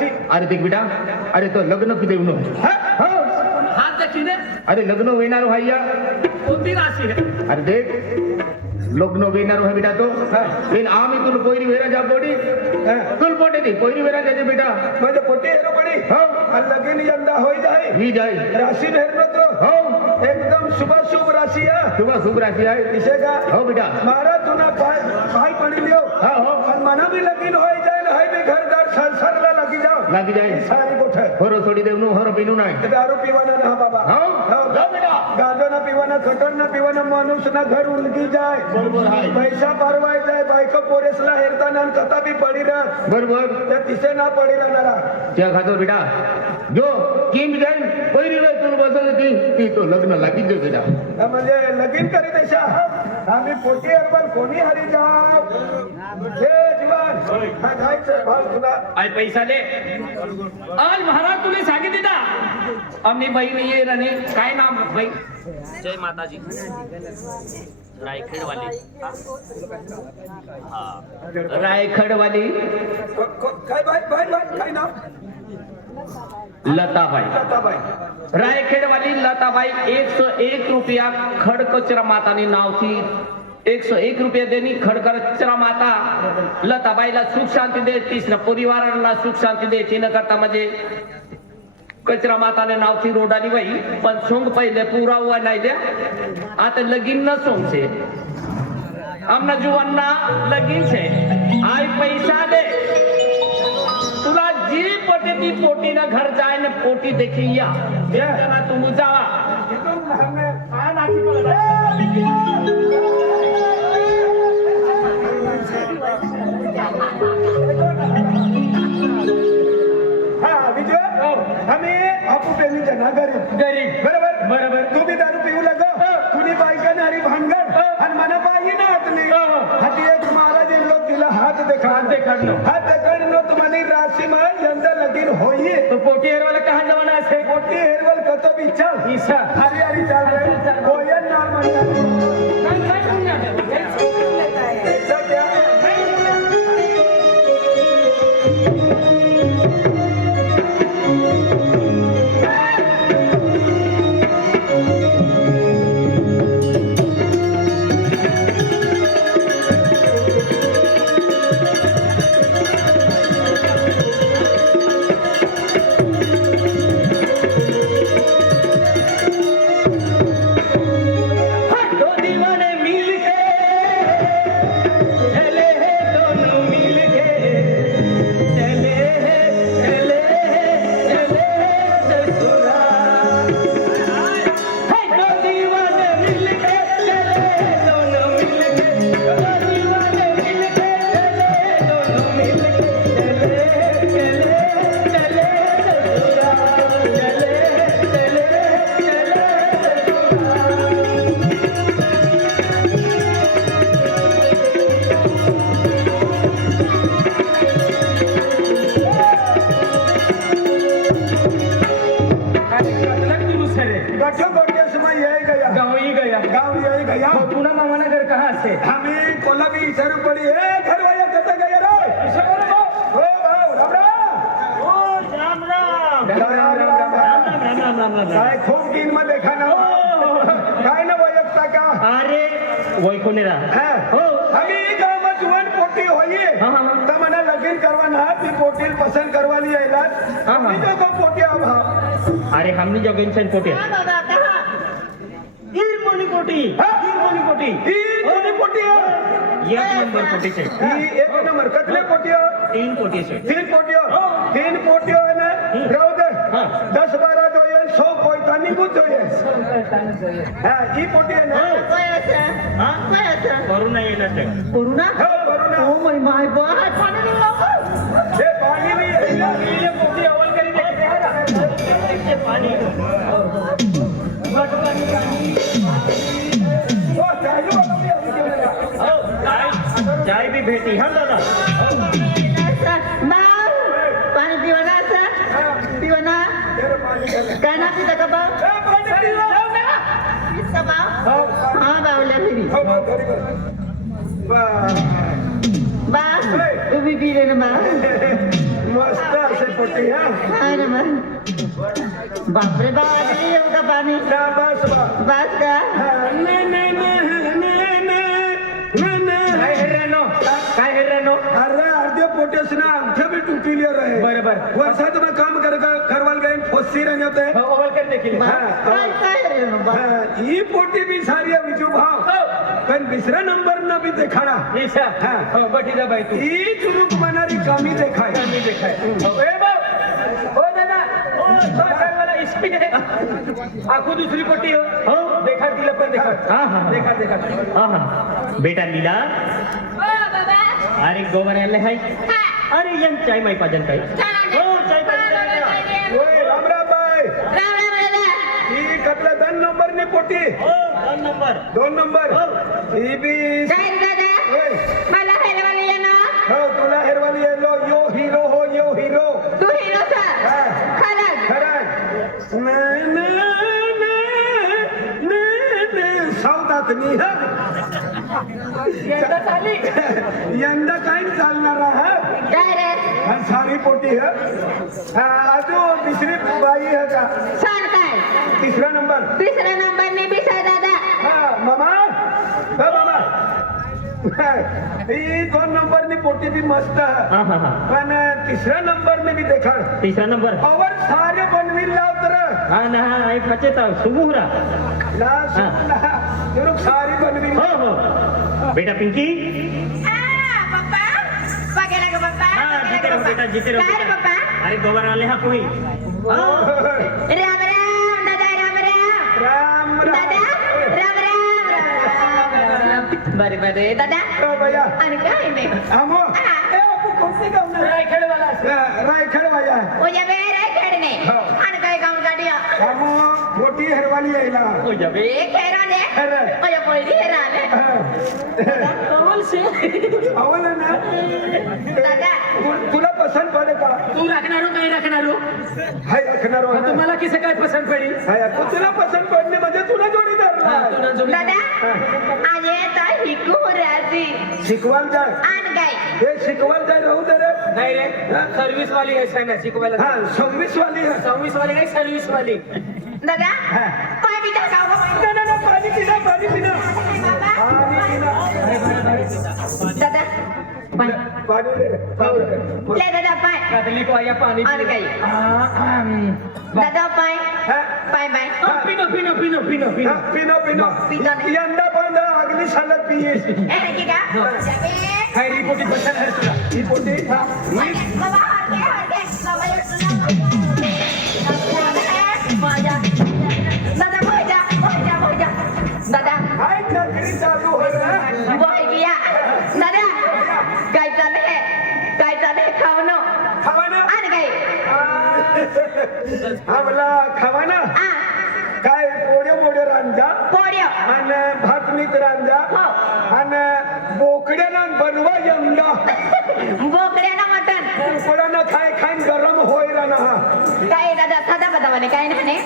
राशी अरे देख बेटा अरे तो लग्न किती उनो हात देखीने अरे लग्न होणार भैया कोणती राशी आहे अरे देख लग्न होणार है बेटा तो लेकिन आम्ही तुला पहिली वेळा जा पोटी तुला पोटे ती पहिली वेळा जायचे बेटा म्हणजे पोटी हेरो पडी हो आणि लगीन यंदा होई जाय ही जाय राशी भेरलो तो हो एकदम शुभ राशी आहे शुभ राशी आहे दिसे का हो बेटा मारा तुना पाय पडी लियो हाँ हो आणि मना भी लगीन होई जाय ना है भी घरदार संसारला लागी जाओ लागी जाय सारी गोठ होरो सोडी देवनु होरो पिनू नाही दारू पीवाना ना बाबा हो जाओ बेटा गांजो ना पीवाना खटर ना पीवाना माणूस ना घर उलगी जाय बरोबर आहे पैसा पारवाय जाय बायको पोरेसला हेरताना आणि कथा बी पडी ना बरोबर त्या तिसे ना पडी राहणारा त्या खातो बेटा जो किम जाईन पहिली वेळ तुला बसत होती ती तो लग्न लागी दे बेटा म्हणजे लगीन करी देशा आम्ही पोटी पण कोणी हरी जाव हे जीवन हा खायचं भाव तुला आय पैसा दे आज महाराज तुले सांगितले ना आमनी बहीण ये रने काय नाम बाई जय माताजी रायखेड वाले रायखडवाली काय बाय बाय बाय काय नाव लताबाई लताबाई रायखेडवाली लताबाई 101 रुपया खडकचरा मातानी नाव थी 101 रुपया देनी खडकचरा माता लताबाईला सुख शांती दे तीसरा परिवाराला सुख शांती दे तीन करता म्हणजे कचरा माताने नाव थी रोडानी बाई पण सोंग पहिले पुरा हुआ नाही द्या आता लगीन न सोंग छे आमना जुवानना लगीन छे आय पैसा दे तुला जी पटे ती पोटी ना घर जाय ने पोटी देखी या ना तू जावा हा नाची मला हा विजय आम्ही आपू पेनीच्या ना गरीब बरोबर बरोबर तू बी दारू पिऊ लाग तुझी बायका नारी भांगड आणि मला बाई ना आतली हाती एक महाराज लोक तिला हात देखाडलो तुम्हाला राशी मान यंदा लगीन होई तो पोटी हेरवाला कहा जवाना असे पोटी हेरवल कतो विचार ईसा हरी हरी चाल रे कोयल नाम म्हणतात काय सांगणार ऐसा क्या हमें कोला भी इशारू पड़ी है घर वाला कहता गया रे ओ भाव राम राम काय खूप दिन में देखा ना काय ना वयक्ता का अरे वय कोणी रा हो हमें गांव में जुवान पोटी होई त मना लगीन करवाना ती पोटी पसंद करवाली आइला हमनी जो को पोटी अभाव अरे हमनी जो गेंसन पोटी ईरमोनी पोटी ईरमोनी पोटी ई पोटी एक नंबर पोटी छे ई एक नंबर कतले पोटी तीन पोटी छे तीन पोटी है ना रहो दे 10-12 જોઈએ 100 કોઈ તાની કુ જોઈએ હા ઈ પોટી है ना कोरोना येला छे corona oh my my God पाणी नहीं लाओ ए पानी नहीं है ये पोटी अवल करी दे पानी चाय भी भेटी हाँ दादा पाणी पिवना सर पिवना काय ना पिता का भाऊ हाँ बावल्या फिरी बा तू भी पी ले ना बा मस्त असे पोटी हा अरे बापरे बाप आधी येऊ का पाणी ना बस बा बस का काय हे रेनो काय हे रेनो अरे अर्धे पोटेस ना अंगठे भी टूटिले रहे बरोबर वर्षात में काम कर करवाल गए फस्सी रहने होते ओवल कर देखील काय काय रे बाबा ही पोटी भी सारी है विजू भाव पण दुसरा नंबर न भी देखाना ईशा हो बठी जा बाई तू ही चुरुक मनारी कमी देखाय मी देखाय ए बाप ओ दादा ओ काय मला स्पीड आहे आखू दुसरी पट्टी हो देखा तिला पण देखा देखा देखा हा बेटा लीला अरे गोबर आले हाय अरे यंग चाय माई पाजन काय हो चाय पाजन ओए राम राम भाई ही कतला 2 नंबर ने पोटी हो 2 नंबर ही भी ओए हो तुला हेरवाली येलो यो हीरो खरा सावधात मी यंदा काय चालणार आहे सारी पोटी है अजून दुसरी बाई है का तिसरा नंबर तिसऱ्या नंबर ने बी साय दादा हा मामा मामा ही 2 नंबर नी पोटी भी मस्त है पण तिसऱ्या नंबर ने भी देखा तीसरा नंबर और सारे बनविल लावतर हा ना आई पचेता सुबुरा ला जरूर सारी बनविल हो हो बेटा पिंकी जीते रहो बेटा जीते रहो बेटा अरे गोबर आले हा कोई राम राम दादा राम राम राम दादा राम राम राम बरे दादा ओ भैया आणि काय नाही हमो ए आपको कौन सी गाँव में रायखेड वाला रायखेड भैया ओया बे खेळणे आणि काय काम काढिया हमो मोटी हेरवाली यायला हो जा बे एक हेराने अरे ओया पोळी हेराने कमल से अवल ना दादा तुला पसंत पडे का तू राखणार काय राखणार हाय रखणार हो तुम्हाला किसे काय पसंत पडी हाय तुला पसंत पडणे म्हणजे तुला जोडीदार दादा आज येता हिकू राजी शिकवाल जाय आणि काय हे शिकवाल जाय राहू दे रे नाही रे सर्व्हिस वाली आहे ना शिकवायला हा 26 वाली है 26 वाली नाही सर्व्हिस वाली दादा हा. पाय बिटा खाऊ ना पाणी पिना पाणी पिना दादा पाय पाणी दे ले दादा पाय कातली को आया पाणी आणि काय दादा पाय हा पाय बाय पिनो पिनो पिनो पिनो पिनो पिनो पिनो पिनो नाही. यंदा बंद अगली सालत पिये ए की का काय रिपोर्ट पसंत आहे तुला ही पोटी बाबा हरके बाबा माझ्या दादा दादा काय नोकरी चालू हो रे बोय गया दादा काय चालले खाऊ नो खावा ना आणि काय आम्हाला खावा ना आ काय पोडे रांजा पोड्या आणि भाकणीत रांजा हो. आणि बोकड्याला बनवा यंदा बोकड्याना मटन बोकड्यानं खाय गरम होय राना काय दादा साधा बदावाने काय नाही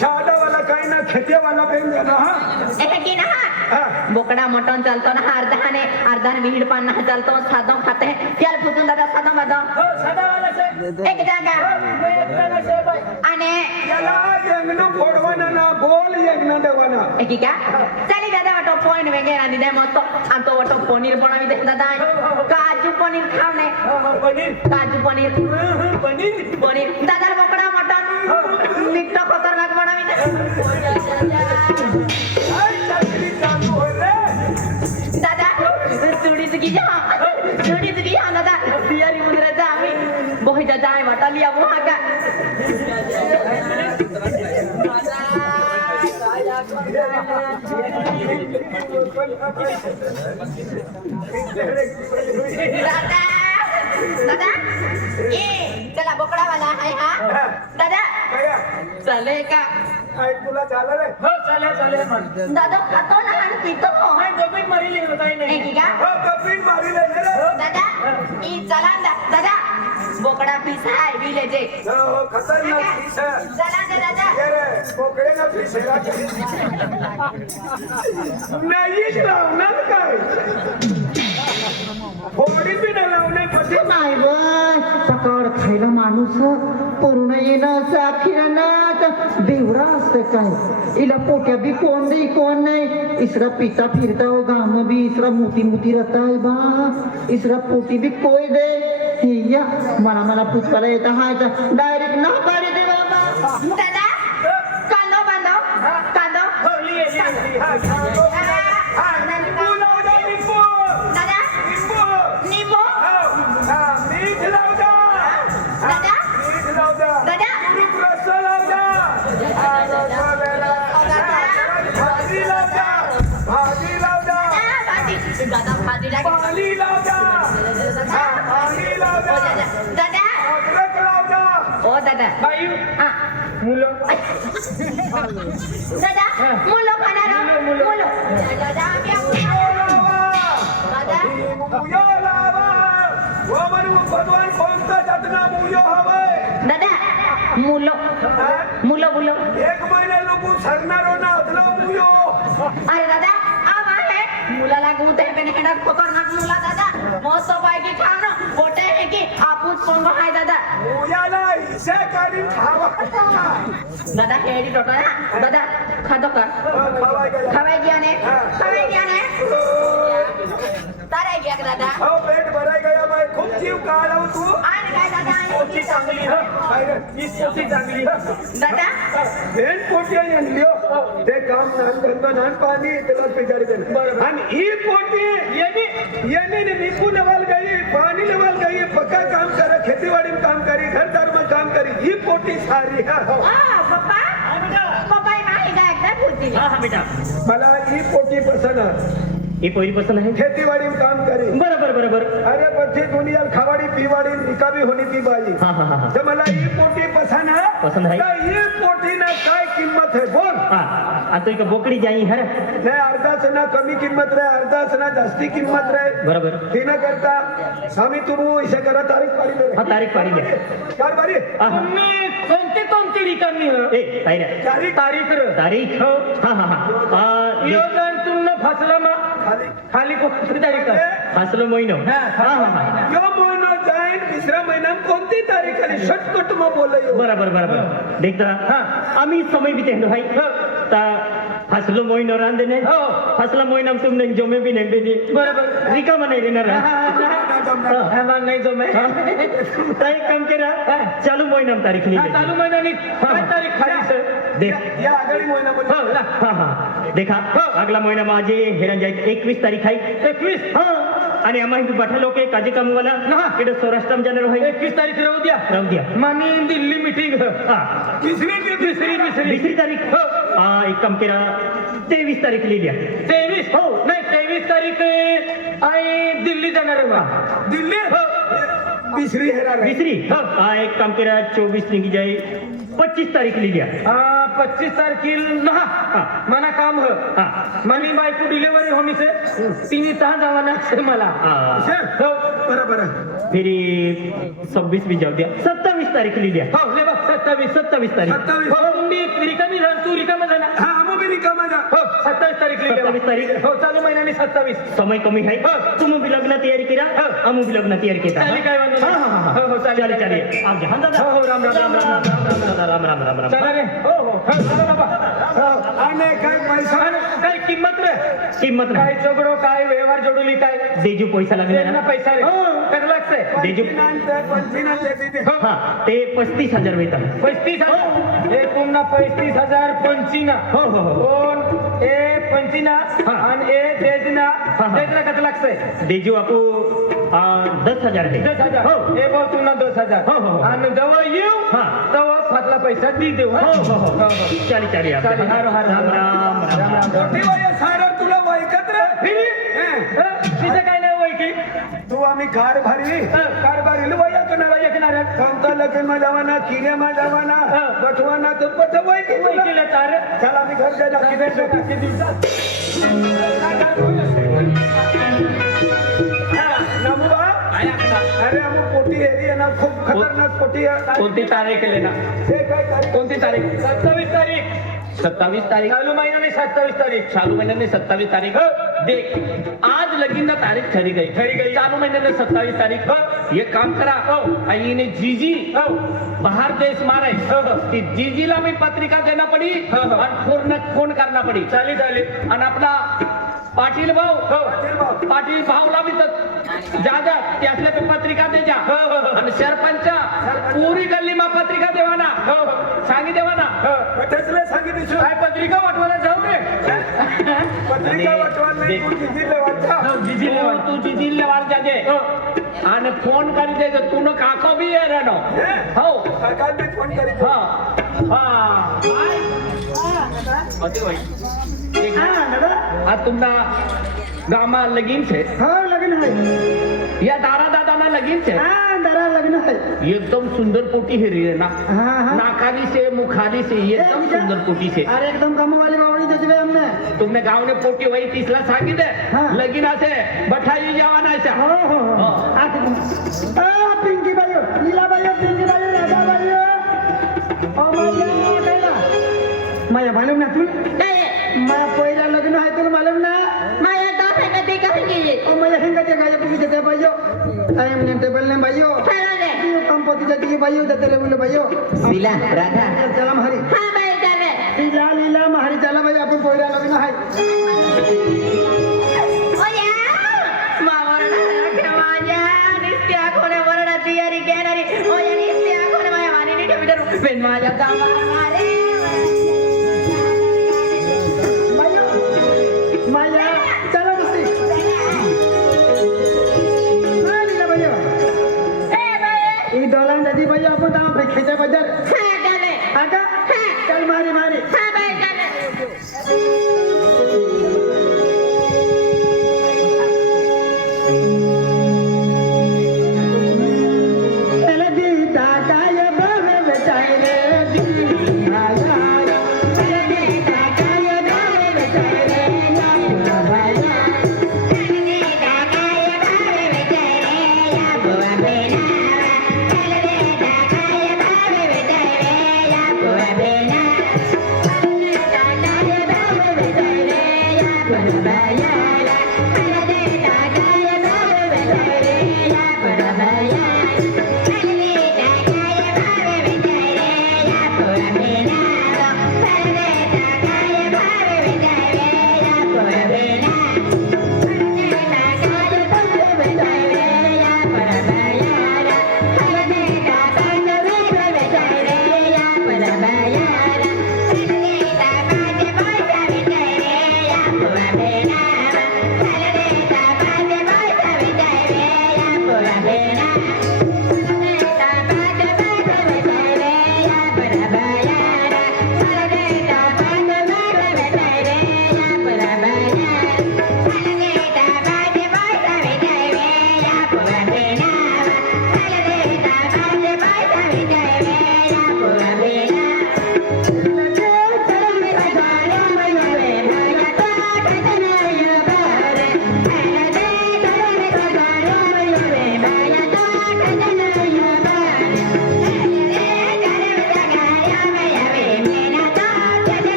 शादावाला काय ना खेतेवाला बेन जाना एक की ना बोकडा मटन चालतो ना अर्धाने विहीड पान चालतो साधं खाते त्याला फुटून दादा साधं बदाम हो साधा वाला से एक जागा आणि याला यंगनं फोडवाना ना गोल यंगनं देवाना एकी का चली दादा वाटो पॉइंट वेगळे आणि दे मस्त आणि तो वाटो पनीर बनवी दे दादा काजू पनीर खाव नाही पनीर काजू पनीर पनीर दादा बोकडा मटन मिठ्ठा खतरनाक बनवी दे काय चाकरी चालू होय रे दादा चुडीच की जा दादा बियारी मुंदराचा आम्ही बोहिजा जाय वाटाली आबू हा का दादा दादा ये चला बोकडावाला आहे हा दादा चाले का काय तुला झालं रे हो चालेल मग दादा खातो ना आणि पितो नाही डोबीत मारिली काही नाही एकी का हो कपिल मारिले रे दादा ई चला दादा बोकडा पीस आहे विलेजे हो खतरनाक पीस है चला दादा ये रे बोकडे ना पीस है नाही लावणार काय फोडी बी नाही लावणार कधी नाही ग सकाळ खायला माणूस पूर्ण येणं साखीरनाथ बेवडा असतं काय इला पोट्या बी कोण दे कोण नाही इसरा पिता फिरता हो गाम बी इसरा मोती मोती रहता है बा इसरा पोटी बी कोई दे हे या मला पुष्पाला येता हा डायरेक्ट ना पाडी दे बाबा दादा कांदो बांधव कांदो हो, लिहे. लिंबू लाव जा, लिंबू. दादा लिंबू. निंबू मीठ लाव जा. दादा मीठ लाव जा. दादा तुरीत रस लाव जा. भाजी लाव जा. भाजी लाव जा. दादा भाजी लागेल पाणी लाव जा. पाणी लाव जा. दादा अद्रक लाव जा. ओ दादा बाई हा मुलं दादा मुलो खाणार मुलो दादा दादा मुयो लावा. वो म्हणून भगवान कोणता जातना मुयो हवंय. दादा मुलो मुलो मुलो एक महिना लोक सरणारो ना अदला मुयो. अरे दादा अब आहे मुलाला गुते पेन हेडर पकडणार मुला दादा मस्त पायकी खाव ना बोटे हे की आपूच पंग हाय दादा मुयाला हिस्सा काढून खावा. दादा हेडी टोटो ना दादा खातो का खावाय गेला. खावाय गया ने तारे गया दादा हो पेट भराय गया बाय. खूप जीव काढाव तू. आणि काय दादा पोटी चांगली हो काय रे? ही पोटी चांगली हो दादा बेन पोटी आणली हो. ते काम नान धंदा नान पाणी त्याला पिजारी देणं. आणि ही पोटी येणे निकू नवाल गई पानी नवाल गई पक्का काम करा खेतीवाड़ी में काम करी घर दार में काम करी ही पोटी सारी है हो. पप्पा पप्पा नाही काय एकदा बोलती हा हा बेटा मला ही पोटी पसंद आहे. ही पहिली पसंत आहे खेतीवाड़ी में काम करी. बरोबर अरे बच्चे दुनिया खावाड़ी पीवाड़ी निकामी होनी थी बाजी. हा हा हा तर मला ही पोटी पसंद है. पसंद है. तर ही पोटी ना काय किंमत है बोल. हा आणि तो एक बोकडी जाई हर नाही अर्धाच ना कमी किंमत रहे अर्धाच ना जास्ती किंमत रहे. बरोबर तिनं करता आम्ही तुम्ही इशे करा तारीख पाडी दे. हा तारीख पाडी द्या कारभारी हा हा तुम्ही कोणती रिकामी हो ए काय रे तारीख र तारीख हा हा हा योजन तुमनं फसलं मग खाली खाली कोणती तारीख आहे? फासलो महिनो हा हा हा यो महिना जाईन तिसऱ्या महिन्यात कोणती तारीख आली शॉर्टकट मग बोलयो. बरोबर देखता आम्ही समय बिते हंडो भाई ता फासलो महिनो रांधने हो. फासला महिना तुमने जमे भी नहीं बेनी बरोबर रिकामा नाही देणार ह्याला नाही जमे ता एक काम करा चालू महिना तारीख लिहिली चालू महिन्यानी काय तारीख खाली सर देख या आगळी महिन्यामध्ये हो ला हा हा देखा अगला महिना माझे हेरन जाय 21 तारीख आहे 21 हा आणि आम्ही बठा लोक काजे कामवाला इकडे सौराष्ट्र जाणार होय 21 तारीख राहू द्या मानी दिल्ली मीटिंग हा दुसरी तारीख एक काम करा 23 तारीख लिहिल्या 23 हो नाही 23 तारीख आई दिल्ली जाणार आहे बा दिल्ली तिसरी हेरार आहे. दुसरी एक काम करा 24 निघी जाय 25 तारीख लिहिल्या 25 तारखेला मना काम हो मनी बायको डिलिव्हरी होनी से तिने तहा जावाना से मला हो बरोबर फिर 26 भी जाऊ द्या 27 तारीख लिहिल्या हो ले बा 27 तारीख 27 हो तुम्ही रिकामी झाला तू रिकामा झाला हा आम्ही बी रिकामा जा. हो 27 तारीख लिहिली 27 तारीख. हो चालू महिन्याने 27 समय कमी आहे तुम्ही भी लग्न तयारी करा आम्ही भी लग्न तयारी केला चालेल, काय वांधो नाही. हो, हो, चालेल, चालेल चालेल. आप जहां दादा हो, हो, राम, राम, राम. चला रे हो हो हो, चला बाबा हो. आणि काय पैसा आणि काय किंमत रे किंमत काय नाही झगडो काय व्यवहार जोडली काय देजू पैसा लागला त्यांना पैसा रे कसं लागतंय देजू पंचवीस तिथे हा ते 35,000 वेतन 35,000 हे पुन्हा 35,000 पंचीना हो हो हो कोण ए पंचीना आणि ए देजना देजना कसं लागतंय देजू आपू 10,000 आहे 10,000 हो हे बघ पुन्हा 10,000 हो, हो, हो. आणि जवळ येऊ तेव्हा फाटला पैसा दी देऊ हो हो हो चाली चालेल, हर, हर, राम राम राम मोठी वय सारं तुला वैकत रे. तिचं काय नाही वय की तू आम्ही कारभारी वया करणार कोणता लगेच जावाना किऱ्या जावाना बटवाना तर पट वय की वय केलं तर चला आम्ही घर जायला किती दिवसात नमुबा अरे आम्ही पोटी एरी आहे ना खूप खतरनाक पोटी आहे. कोणती तारीख आहे ना हे काय तारीख? कोणती तारीख 27 तारीख 27 तारीख चालू महिन्याने 27 तारीख चालू महिन्याने 27 तारीख देख आज लगीन तारीख ठरी गई चालू महीने 27 तारीख ये काम करा आणि इने जीजी बाहर देश मारे ती जीजीला मी पत्रिका देना पडी आणि पूर्ण फोन करना पडी चालेल आणि आपला पाटील पाटील भाऊला भी तर जा त्यासले पे पत्रिका दे जा आणि सरपंच पुरी गल्ली मा पत्रिका देवाना सांगी देवाना त्यासले सांगितलं काय पत्रिका वाटवायला जाऊ रे पत्रिका वाटवायला नाही तू जिजीला वाटचा तू जीजीले वाट जा दे आणि फोन करी दे तू न काको भी ये रहनो हो सरकार भी फोन करी आज तुमना गामा लगीन छे लग्न आहे या दारा दादाना लगीन छे दरा लग्न आहे एकदम सुंदर पोटी हिरी है ना हाँ। नाकाली से मुखाली से एकदम सुंदर पोटी से अरे एकदम कम वाली बावड़ी देती है हमने तुमने गाँव ने पोटी वही तीसला सांगी दे हाँ। लगीना से बठाई जावाना ऐसा पिंकी बायो लीला बायो पिंकी बायो राधा बायो माया मालूम ना तुल माया पहिला लग्न आहे तुला मालूम ना माया दास है कधी कहेंगी ओ माया हिंगा ते गाया पुगी देते बायो टाइम ने टेबल ने बायो चला दे यो कंपती जाती बायो देते ले बोले बायो लीला राधा चला मारी हाँ भाई चले लीला लीला मारी चला बाई आपण पहिला लग्न आहे ओया मावरडा रखे माझ्या निस्त्या कोणे वरडा तियारी घेणारी ओया निस्त्या कोणे माया मानी नीट बिटर पेन माझ्या दामा मारे माया चला मस्ती लीला बायो ए भाई ई डोलान दादी बायो आपण ता खेचा बाजार हाँ चले आका चल मारी मारी हाँ भाई चले चल दी दादा ये बावे बेचारे दी